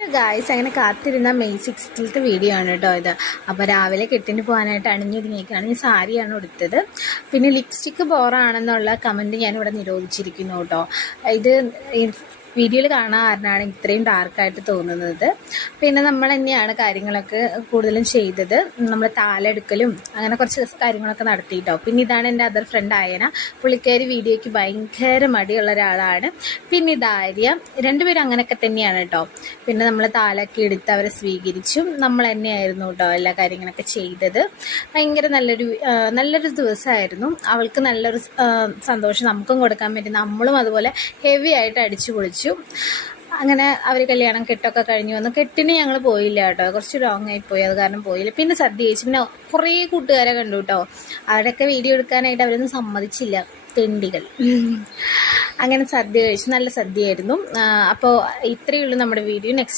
Guys, അങ്ങനെ കാത്തിരുന്ന May 16th video ആണ് കേട്ടോ ഇത്. അപ്പോൾ രാവിലെ കെട്ടിന് പോകാനായിട്ട് അണിഞ്ഞൊരുങ്ങിയേക്കാണ്. ഈ സാരിയാണ് എടുത്തത്. പിന്നെ ലിപ്സ്റ്റിക്ക് ബോറാണെന്നുള്ള കമൻറ്റ് ഞാനിവിടെ നിരോധിച്ചിരിക്കുന്നു കേട്ടോ. ഇത് വീഡിയോയിൽ കാണാൻ കാരണമാണ് ഇത്രയും ഡാർക്കായിട്ട് തോന്നുന്നത്. പിന്നെ നമ്മൾ തന്നെയാണ് കാര്യങ്ങളൊക്കെ കൂടുതലും ചെയ്തത്. നമ്മൾ താലെടുക്കലും അങ്ങനെ കുറച്ച് കാര്യങ്ങളൊക്കെ നടത്തിയിട്ടോ. പിന്നെ ഇതാണ് എൻ്റെ അതർ ഫ്രണ്ട് ആയന. പുള്ളിക്കാരി വീഡിയോയ്ക്ക് ഭയങ്കര മടിയുള്ള ഒരാളാണ്. പിന്നെ ഇതാര്യ. രണ്ടുപേരും അങ്ങനെയൊക്കെ തന്നെയാണ് കേട്ടോ. പിന്നെ നമ്മൾ താലൊക്കെ എടുത്ത് അവരെ സ്വീകരിച്ചു. നമ്മൾ തന്നെയായിരുന്നു കേട്ടോ എല്ലാ കാര്യങ്ങളൊക്കെ ചെയ്തത്. ഭയങ്കര നല്ലൊരു ദിവസമായിരുന്നു. അവൾക്ക് നല്ലൊരു സന്തോഷം നമുക്കും കൊടുക്കാൻ പറ്റി. നമ്മളും അതുപോലെ ഹെവി ആയിട്ട് അടിച്ചു പൊളിച്ചു. അങ്ങനെ അവർ കല്യാണം കെട്ടൊക്കെ കഴിഞ്ഞു വന്നു. കെട്ടിന് ഞങ്ങൾ പോയില്ല കേട്ടോ, കുറച്ച് ലോങ് ആയിപ്പോയി, അത് കാരണം പോയില്ല. പിന്നെ സദ്യ കഴിച്ചു. പിന്നെ കുറേ കൂട്ടുകാരെ കണ്ടു കേട്ടോ. അവരൊക്കെ വീഡിയോ എടുക്കാനായിട്ട് അവരൊന്നും സമ്മതിച്ചില്ല, തെണ്ടികൾ. അങ്ങനെ സദ്യ കഴിച്ചു, നല്ല സദ്യയായിരുന്നു. അപ്പോൾ ഇത്രയേ ഉള്ളൂ നമ്മുടെ വീഡിയോ. നെക്സ്റ്റ്